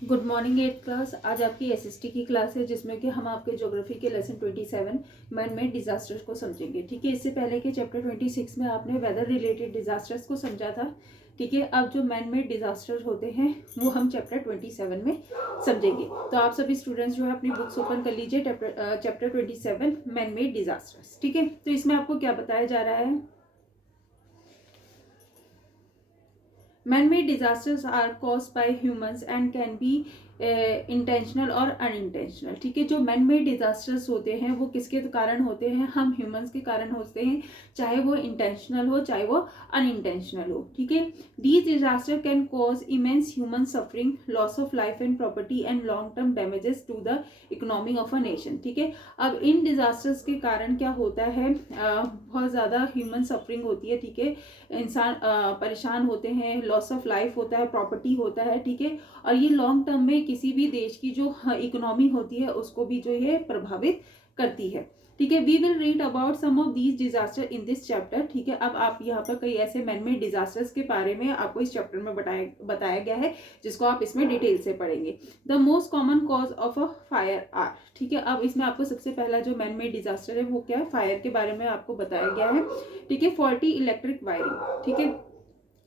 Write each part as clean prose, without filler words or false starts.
Good morning eight class. आज आपकी SST की क्लास है जिसमें कि हम आपके ज्योग्राफी के लेसन 27 मैन मेड डिजास्टर्स को समझेंगे। ठीक है, इससे पहले के चैप्टर 26 में आपने वेदर रिलेटेड डिजास्टर्स को समझा था। ठीक है, अब जो मैन मेड डिजास्टर्स होते हैं वो हम चैप्टर 27 में समझेंगे। तो आप सभी स्टूडेंट्स जो है अपनी बुक्स ओपन कर लीजिए, चैप्टर 27 मैन मेड डिजास्टर्स। ठीक है, तो इसमें आपको क्या बताया जा रहा है? Man-made disasters are caused by humans and can be intentional और अनइंटेंशनल। ठीक है, जो मैन मेड डिजास्टर्स होते हैं वो किसके कारण होते हैं? हम ह्यूमंस के कारण होते हैं, चाहे वो इंटेंशनल हो चाहे वो अनइंटेंशनल हो। ठीक है, these disaster can cause immense human suffering, loss of life and property and long term damages to the economy of a nation. ठीक है, अब इन डिजास्टर्स के कारण क्या होता है? बहुत ज़्यादा ह्यूमन सफरिंग होती है। ठीक है, इंसान परेशान होते हैं, लॉस ऑफ लाइफ होता है, प्रॉपर्टी होता है। ठीक है, और ये लॉन्ग टर्म में किसी भी देश की जो इकोनॉमी होती है उसको भी जो है प्रभावित करती है। ठीक है, we will read about some of these disaster in this chapter. ठीक है, अब आप यहाँ पर कई ऐसे मैनमेड डिजास्टर्स के बारे में आपको इस चैप्टर में बताया गया है जिसको आप इसमें डिटेल से पढ़ेंगे। The most common cause of a fire are. ठीक है, अब इसमें आपको सबसे पहला जो मैनमेड डिजास्टर है वो क्या है? फायर के बारे में आपको बताया गया है। ठीक है, फॉल्टी इलेक्ट्रिक वायरिंग। ठीक है,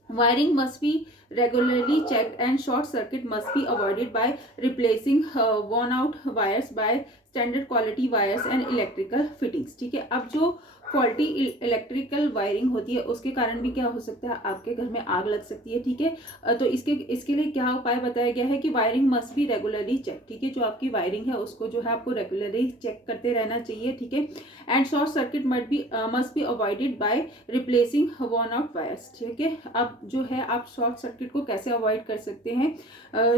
wiring must be regularly checked and short circuit must be avoided by replacing worn out wires by standard quality wires and electrical fittings। ठीक है, अब जो फॉल्टी इलेक्ट्रिकल वायरिंग होती है उसके कारण भी क्या हो सकता है? आपके घर में आग लग सकती है। ठीक है, तो इसके लिए क्या उपाय बताया गया है कि wiring must be regularly check. ठीक है, जो आपकी वायरिंग है उसको जो है आपको रेगुलरली चेक करते रहना चाहिए। ठीक है, and short circuit must be avoided by replacing worn out wires. ठीक है, अब जो है आप शॉर्ट सर्किट को कैसे अवॉइड कर सकते हैं?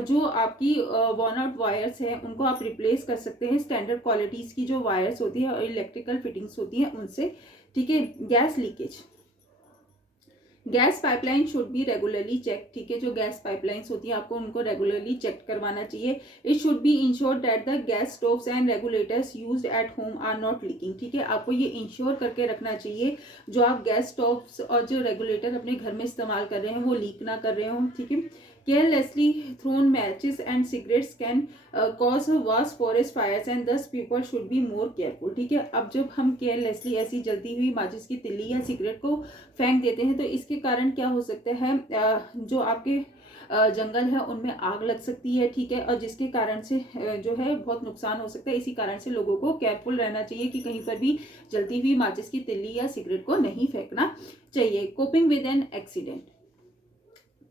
जो आपकी वर्न आउट वायर्स हैं उनको आप रिप्लेस कर सकते हैं स्टैंडर्ड क्वालिटीज की जो वायर्स होती है और इलेक्ट्रिकल फिटिंग्स होती हैं उनसे। ठीक है, gas leakage, gas pipeline should be regularly check. ठीक है, जो गैस पाइपलाइंस होती है आपको उनको रेगुलरली चेक करवाना चाहिए। It should be insure that the gas stoves and regulators used at home are not leaking. ठीक है, आपको ये इंश्योर करके रखना चाहिए जो आप गैस स्टोव्स और जो रेगुलेटर अपने घर में इस्तेमाल कर रहे हैं वो लीक ना कर रहे हो। ठीक है, carelessly thrown matches and cigarettes can cause vast forest fires and thus people should be more careful. ठीक है, अब जब हम केयरलेसली ऐसी जलती हुई माचिस की तिल्ली या सिगरेट को फेंक देते हैं तो इसके कारण क्या हो सकता है? जो आपके जंगल है उनमें आग लग सकती है। ठीक है, और जिसके कारण से जो है बहुत नुकसान हो सकता है। इसी कारण से लोगों को केयरफुल रहना चाहिए कि कहीं पर भी जलती हुई माचिस की तिल्ली या सिगरेट को नहीं फेंकना चाहिए। Coping with an accident,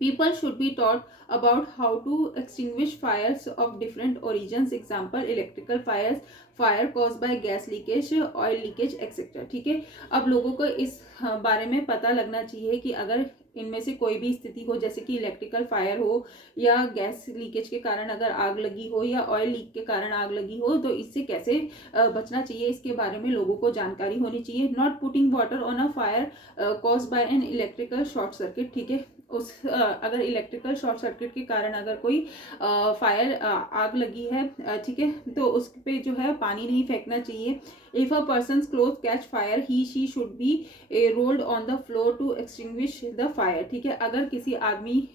people should be taught about how to extinguish fires of different origins, example electrical fires, fire caused by gas leakage, oil leakage etc। ठीक है, अब लोगों को इस बारे में पता लगना चाहिए कि अगर इनमें से कोई भी स्थिति हो, जैसे कि इलेक्ट्रिकल फायर हो या गैस लीकेज के कारण अगर आग लगी हो या ऑयल लीक के कारण आग लगी हो, तो इससे कैसे बचना चाहिए इसके बारे में लोगों को जानकारी होनी चाहिए। Not putting water on a fire caused by an electrical short circuit. ठीक है, अगर इलेक्ट्रिकल शॉर्ट सर्किट के कारण अगर कोई फायर आग लगी है, ठीक है, तो उस पे जो है पानी नहीं फेंकना चाहिए। If a person cloth catch fire he she should be rolled on the floor to extinguish the fire. ठीक है, अगर किसी आदमी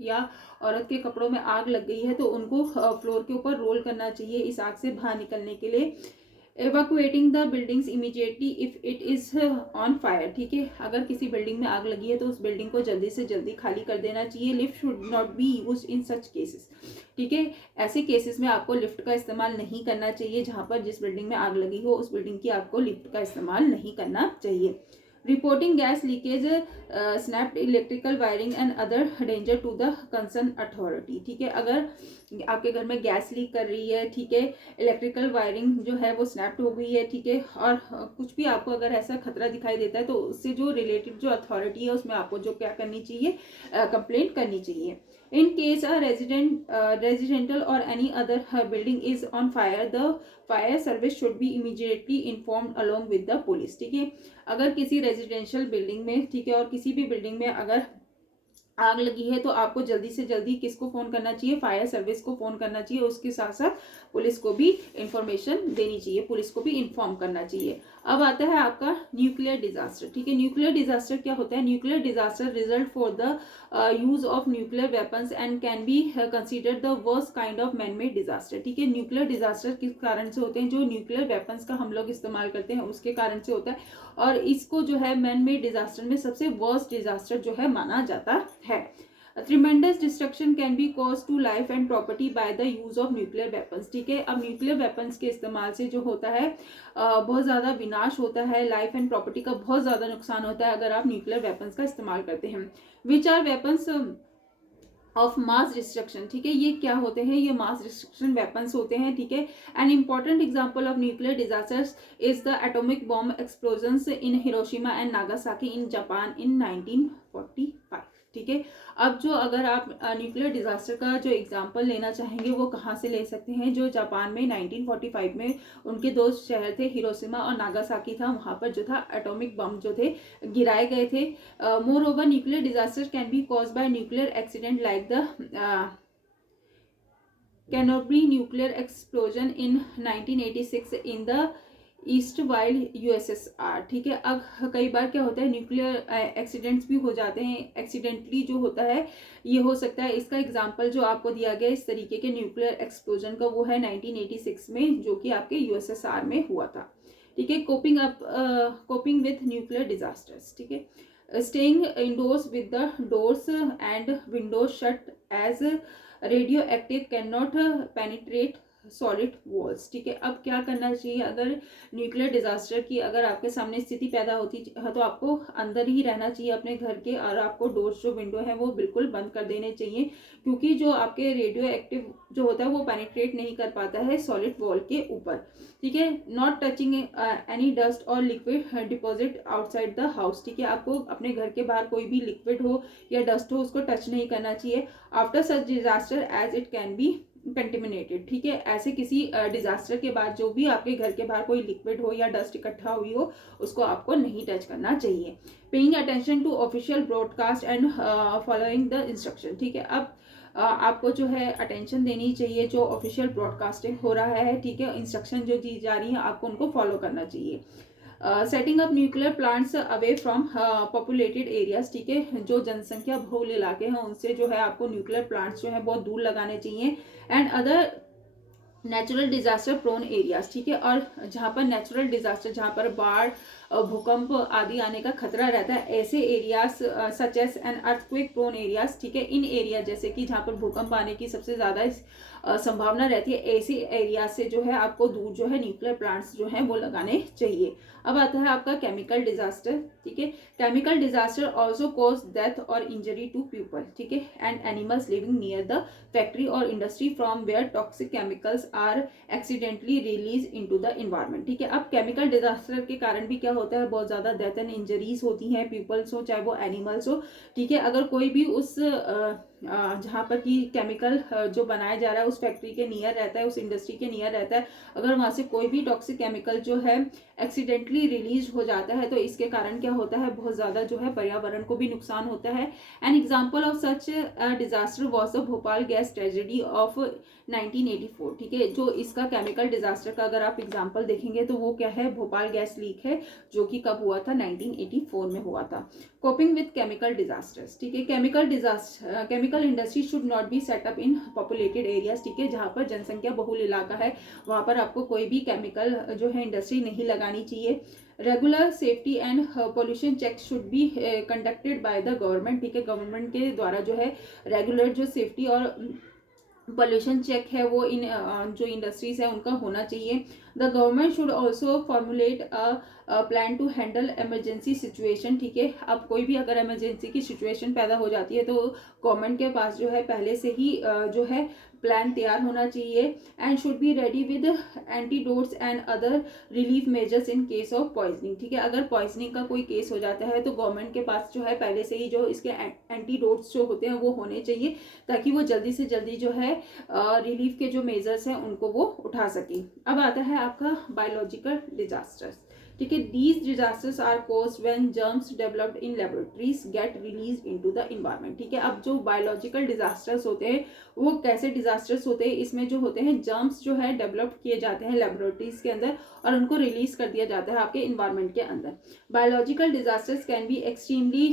या औरत के कपड़ों में आग लग गई है तो उनको फ्लोर के ऊपर रोल करना चाहिए इस आग से बाहर निकलने के लिए। Evacuating the buildings immediately if it is on fire. ठीक है, अगर किसी बिल्डिंग में आग लगी है तो उस बिल्डिंग को जल्दी से जल्दी खाली कर देना चाहिए। Lift should not be used in such cases. ठीक है, ऐसे केसेस में आपको लिफ्ट का इस्तेमाल नहीं करना चाहिए। जहां पर जिस बिल्डिंग में आग लगी हो उस बिल्डिंग की आपको लिफ्ट का इस्तेमाल नहीं करना चाहिए। Reporting gas leakage, snapped electrical wiring and other danger to the concern authority. ठीक है, अगर आपके घर में गैस लीक कर रही है, ठीक है, इलेक्ट्रिकल वायरिंग जो है वो स्नैप्ड हो गई है, ठीक है, और कुछ भी आपको अगर ऐसा खतरा दिखाई देता है तो उससे जो रिलेटेड जो अथॉरिटी है उसमें आपको जो क्या करनी चाहिए? कंप्लेंट करनी चाहिए। इन केस अ रेजिडेंटल और any other building is on fire, the fire service should be immediately informed along with the police. ठीक है, अगर किसी रेजिडेंशियल बिल्डिंग में, ठीक है, और किसी भी बिल्डिंग में अगर आग लगी है तो आपको जल्दी से जल्दी किसको फोन करना चाहिए? फायर सर्विस को फोन करना चाहिए। उसके साथ साथ पुलिस को भी इंफॉर्मेशन देनी चाहिए, पुलिस को भी इन्फॉर्म करना चाहिए। अब आता है आपका न्यूक्लियर डिजास्टर, ठीक है। न्यूक्लियर डिजास्टर क्या होता है? Nuclear disaster result for the use of nuclear weapons and can be considered the worst kind of man made disaster, ठीक है। न्यूक्लियर डिजास्टर किस कारण से होते हैं? जो न्यूक्लियर वेपन्स का हम लोग इस्तेमाल करते हैं उसके कारण से होता है, और इसको जो है मैन मेड डिजास्टर में सबसे वर्स्ट डिजास्टर जो है माना जाता है। Tremendous destruction can be cause to life and property by the use of nuclear weapons, ठीक है। अब न्यूक्लियर वेपन्स के इस्तेमाल से जो होता है बहुत ज़्यादा विनाश होता है, लाइफ एंड प्रॉपर्टी का बहुत ज़्यादा नुकसान होता है अगर आप न्यूक्लियर वेपन्स का इस्तेमाल करते हैं। Which are weapons of mass destruction, ठीक है। ये क्या होते हैं? ये मास डिस्ट्रक्शन वेपन्स होते हैं, ठीक है। An important example of nuclear disasters is the atomic bomb explosions in Hiroshima and Nagasaki in Japan इन 1945, ठीक है। अब जो अगर आप न्यूक्लियर डिजास्टर का जो एग्जांपल लेना चाहेंगे वो कहाँ से ले सकते हैं? जो जापान में 1945 में उनके दो शहर थे, हिरोशिमा और नागासाकी था, वहाँ पर जो था एटॉमिक बम जो थे गिराए गए थे। Moreover nuclear disaster can be cause by nuclear accident like the Chernobyl nuclear explosion in 1986 in the erstwhile USSR, ठीक है। अब कई बार क्या होता है, न्यूक्लियर एक्सीडेंट्स भी हो जाते हैं, एक्सीडेंटली जो होता है ये हो सकता है। इसका एग्जांपल जो आपको दिया गया इस तरीके के न्यूक्लियर एक्सप्लोजन का वो है 1986 में, जो कि आपके यूएसएसआर में हुआ था, ठीक है। कोपिंग विथ न्यूक्लियर डिजास्टर्स, ठीक है। Staying indoors with the doors and windows shut as radio active can not penetrate solid walls, ठीक है। अब क्या करना चाहिए? अगर न्यूक्लियर डिजास्टर की अगर आपके सामने स्थिति पैदा होती है तो आपको अंदर ही रहना चाहिए अपने घर के, और आपको डोर्स जो विंडो है वो बिल्कुल बंद कर देने चाहिए, क्योंकि जो आपके रेडियो एक्टिव जो होता है वो पेनिट्रेट नहीं कर पाता है सॉलिड वॉल के ऊपर, ठीक है। नॉट टचिंग एनी डस्ट और liquid deposit outside the house, ठीक है। आपको अपने घर के बाहर कोई भी लिक्विड हो या डस्ट हो उसको टच नहीं करना चाहिए after such disaster as it can be contaminated, ठीक है। ऐसे किसी डिजास्टर के बाद जो भी आपके घर के बाहर कोई लिक्विड हो या डस्ट इकट्ठा हुई हो उसको आपको नहीं टच करना चाहिए। Paying attention to official broadcast and following the instruction, ठीक है। अब आपको जो है अटेंशन देनी चाहिए जो ऑफिशियल ब्रॉडकास्टिंग हो रहा है, ठीक है। इंस्ट्रक्शन जो दी जा रही है आपको उनको फॉलो करना चाहिए। Setting up nuclear plants away from populated areas, ठीक है। जो जनसंख्या बहुल इलाके हैं उनसे जो है आपको न्यूक्लियर प्लांट्स जो है बहुत दूर लगाने चाहिए। And other natural disaster prone areas, ठीक है। और जहाँ पर नेचुरल डिजास्टर, जहाँ पर बाढ़ भूकंप आदि आने का खतरा रहता है, ऐसे areas such as an earthquake prone areas, ठीक है। इन एरिया जैसे कि जहाँ पर भूकंप आने की सबसे ज़्यादा संभावना रहती है, ऐसे एरिया से जो है आपको दूर जो है न्यूक्लियर प्लांट्स जो है वो लगाने चाहिए। अब आता है आपका केमिकल डिजास्टर, ठीक है। Chemical disaster also cause death और इंजरी टू पीपल, ठीक है, and animals living near the factory और industry from where toxic chemicals are accidentally release into the environment, ठीक है। अब केमिकल डिजास्टर के कारण भी क्या होता है, बहुत ज़्यादा डेथ एंड इंजरीज होती हैं, पीपल्स हो चाहे वो एनिमल्स हो, ठीक है। अगर कोई भी उस जहाँ पर कि केमिकल जो बनाया जा रहा है उस फैक्ट्री के नियर रहता है, उस इंडस्ट्री के नियर रहता है, अगर वहाँ से कोई भी टॉक्सिक केमिकल जो है एक्सीडेंटली रिलीज हो जाता है तो इसके कारण क्या होता है, बहुत ज़्यादा जो है पर्यावरण को भी नुकसान होता है। An example of such disaster was the Bhopal gas tragedy of 1984, ठीक है। जो इसका केमिकल डिजास्टर का अगर आप एग्जाम्पल देखेंगे तो वो क्या है, भोपाल गैस लीक है, जो कि कब हुआ था, 1984 में हुआ था। कोपिंग विथ केमिकल डिजास्टर्स, ठीक है। Chemical industry should not be set up in populated areas, ठीक है। जहाँ पर जनसंख्या बहुल इलाका है वहाँ पर आपको कोई भी केमिकल जो है इंडस्ट्री नहीं लगानी चाहिए। Regular safety and pollution check should be conducted by the government, ठीक है। गवर्नमेंट के द्वारा जो है रेगुलर जो सेफ्टी और पोल्यूशन चेक है वो इन जो इंडस्ट्रीज है उनका होना चाहिए। The government should also formulate a plan to handle emergency situation, ठीक है। अब कोई भी अगर इमरजेंसी की सिचुएशन पैदा हो जाती है तो गवर्नमेंट के पास जो है पहले से ही जो है प्लान तैयार होना चाहिए। And should be ready with antidotes and other relief measures in case of poisoning, ठीक है। अगर पॉइजनिंग का कोई केस हो जाता है तो गवर्नमेंट के पास जो है पहले से ही जो इसके एंटीडोट्स जो होते हैं वो होने चाहिए, ताकि वो जल्दी से जल्दी जो है रिलीफ के जो मेजर्स हैं उनको वो उठा सके। अब आता है आपका बायोलॉजिकल डिजास्टर्स, ठीक है। These disasters are caused when germs developed in laboratories get release into the environment, ठीक है। अब जो बायोलॉजिकल डिजास्टर्स होते हैं वो कैसे डिजास्टर्स होते हैं, इसमें जो होते हैं जर्म्स जो है डेवलप किए जाते हैं लेबोरेटरीज के अंदर और उनको रिलीज कर दिया जाता है आपके इन्वायरमेंट के अंदर। Biological disasters can be extremely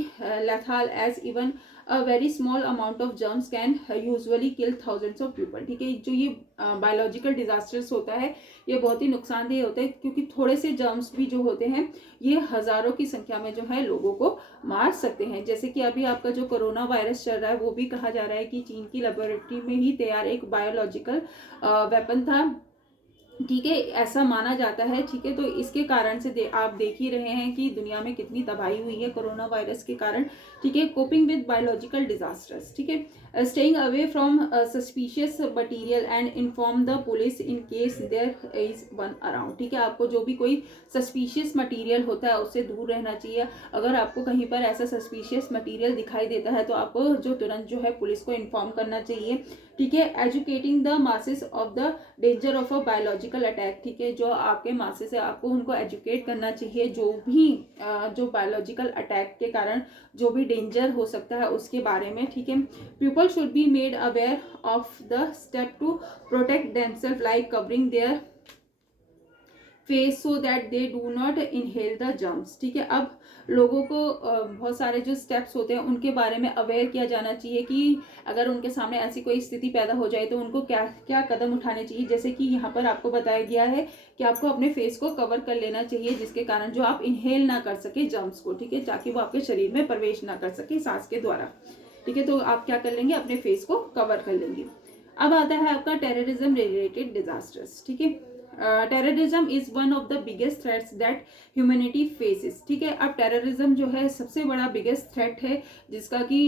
lethal as even a very small amount of germs can usually kill thousands of people, ठीक है। जो ये बायोलॉजिकल डिजास्टर्स होता है ये बहुत ही नुकसानदेह होता है क्योंकि थोड़े से जर्म्स भी जो होते हैं ये हजारों की संख्या में जो है लोगों को मार सकते हैं। जैसे कि अभी आपका जो कोरोना वायरस चल रहा है वो भी कहा जा रहा है कि चीन की लेबोरेटरी में ही तैयार एक बायोलॉजिकल वेपन था, ठीक है, ऐसा माना जाता है, ठीक है। तो इसके कारण से आप देख ही रहे हैं कि दुनिया में कितनी तबाही हुई है कोरोना वायरस के कारण, ठीक है। कोपिंग विद बायोलॉजिकल डिजास्टर्स, ठीक है। Staying away from suspicious material and inform the police in case there is one around, ठीक है। आपको जो भी कोई सस्पिशियस मटीरियल होता है उससे दूर रहना चाहिए। अगर आपको कहीं पर ऐसा सस्पिशियस मटीरियल दिखाई देता है तो आपको जो तुरंत जो है पुलिस को इन्फॉर्म करना चाहिए, ठीक है। Educating the masses of the danger of a biological attack, ठीक है। जो आपके मासेस है आपको उनको एजुकेट करना चाहिए जो भी जो बायोलॉजिकल अटैक के कारण जो भी डेंजर हो सकता है उसके बारे में, ठीक है। People should be made aware of the step to protect themselves like covering their face so that they do not inhale the germs, ठीक है। अब लोगों को बहुत सारे जो स्टेप्स होते हैं उनके बारे में अवेयर किया जाना चाहिए कि अगर उनके सामने ऐसी कोई स्थिति पैदा हो जाए तो उनको क्या क्या कदम उठाने चाहिए। जैसे कि यहाँ पर आपको बताया गया है कि आपको अपने फेस को कवर कर लेना चाहिए जिसके कारण जो आप इनहेल ना कर सके जर्म्स को, ठीक है, ताकि वो आपके शरीर में प्रवेश ना कर सके सांस के द्वारा, ठीक है। तो आप क्या कर लेंगे, अपने फेस को कवर कर लेंगे। अब आता है आपका टेररिज्म रिलेटेड डिजास्टर्स, ठीक है। Terrorism is one of the biggest threats that humanity faces, ठीक है। अब टेररिज्म जो है सबसे बड़ा बिगेस्ट थ्रेट है जिसका कि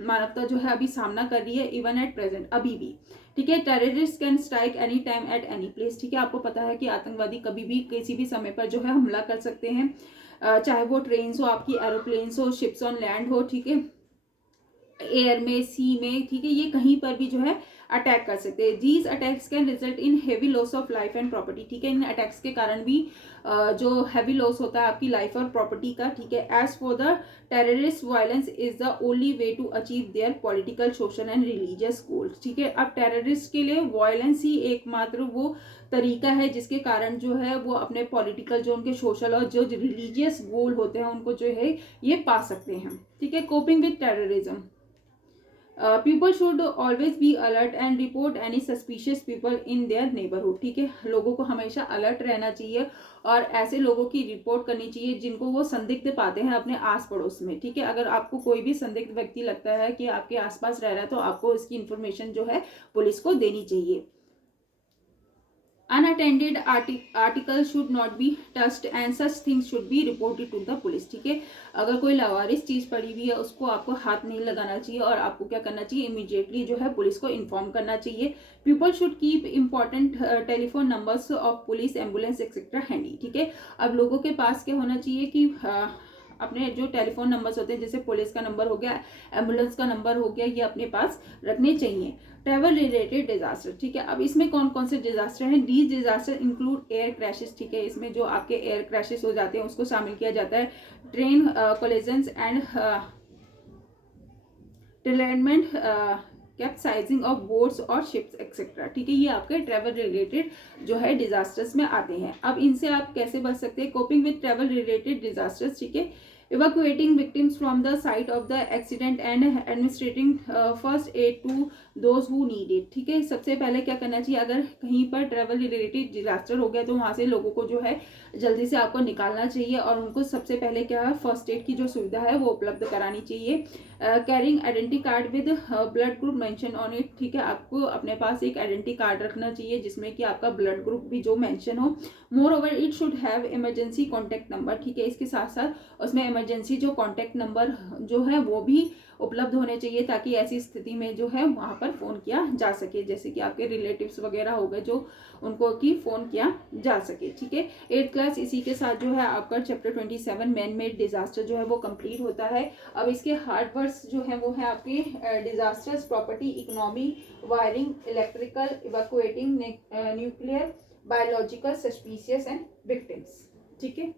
मानवता जो है अभी सामना कर रही है इवन एट प्रेजेंट, अभी भी, ठीक है। Terrorist can strike any time at any place, ठीक है। आपको पता है कि आतंकवादी कभी भी किसी भी समय पर जो है हमला कर सकते हैं, चाहे वो ट्रेन हो, आपकी एरोप्लेन्स हो, शिप्स ऑन लैंड हो, ठीक है, एयर में, सी में, ठीक है, ये कहीं पर भी जो है अटैक कर सकते हैं। These attacks can result in heavy loss of life and property, ठीक है। इन अटैक्स के कारण भी जो हैवी लॉस होता है आपकी लाइफ और प्रॉपर्टी का, ठीक है। As for the terrorist violence is the only way to achieve their political, social and religious goals, ठीक है। अब टेररिस्ट के लिए वायलेंस ही एकमात्र वो तरीका है जिसके कारण जो है वो अपने पॉलिटिकल, जो उनके सोशल और जो रिलीजियस गोल होते हैं उनको जो है ये पा सकते हैं, ठीक है। Coping with terrorism, people should always be alert and report any suspicious people in their neighbourhood, ठीक है। लोगों को हमेशा अलर्ट रहना चाहिए और ऐसे लोगों की रिपोर्ट करनी चाहिए जिनको वो संदिग्ध पाते हैं अपने आस पड़ोस में, ठीक है। अगर आपको कोई भी संदिग्ध व्यक्ति लगता है कि आपके आसपास रह रहा है तो आपको इसकी इन्फॉर्मेशन जो है पुलिस को देनी चाहिए। Unattended article should not be touched and such things should be reported to the police, ठीक है। अगर कोई लावारिस चीज पड़ी हुई है उसको आपको हाथ नहीं लगाना चाहिए और आपको क्या करना चाहिए, इमीडिएटली जो है पुलिस को इन्फॉर्म करना चाहिए। People should keep important telephone numbers of police, ambulance etcetera handy, ठीक है। अब लोगों के पास क्या होना चाहिए कि अपने जो टेलीफोन नंबर्स होते हैं जैसे पुलिस का नंबर हो गया, एम्बुलेंस का नंबर हो गया, ये अपने पास रखने चाहिए। ट्रैवल रिलेटेड डिजास्टर, ठीक है। अब इसमें कौन कौन से डिजास्टर हैं, these disaster include air crashes, ठीक है। इसमें जो आपके एयर क्रैशेस हो जाते हैं उसको शामिल किया जाता है। Train collisions and derailment, capsizing of boats और शिप्स एक्सेट्रा, ठीक है। ये आपके ट्रैवल रिलेटेड जो है डिजास्टर्स में आते हैं। अब इनसे आप कैसे बच सकते हैं, coping with travel related disasters, ठीक है। Evacuating victims from the site of the accident and administrating first aid to those who need it, ठीक है। सबसे पहले क्या करना चाहिए, अगर कहीं पर ट्रैवल रिलेटेड डिजास्टर हो गया तो वहां से लोगों को जो है जल्दी से आपको निकालना चाहिए और उनको सबसे पहले क्या है, फर्स्ट एड की जो सुविधा है वो उपलब्ध करानी चाहिए। Carrying identity card with blood group mention on it, ठीक है। आपको अपने पास एक आइडेंटिटी कार्ड रखना चाहिए जिसमें कि आपका ब्लड ग्रुप भी जो मेंशन हो। More over it should have emergency contact number, ठीक है। इसके साथ साथ उसमें इमरजेंसी जो कॉन्टैक्ट नंबर जो है वो भी उपलब्ध होने चाहिए ताकि ऐसी स्थिति में जो है वहां पर फोन किया जा सके, जैसे कि आपके रिलेटिव्स वगैरह हो गए जो उनको की फोन किया जा सके, ठीक है। 8th क्लास इसी के साथ जो है आपका चैप्टर 27 मैन मेड डिजास्टर जो है वो कंप्लीट होता है। अब इसके हार्ड वर्ड्स जो है वो है आपके disasters, property, economy, wiring, electrical, evacuating, nuclear, biological, suspicious and victims. ठीक है।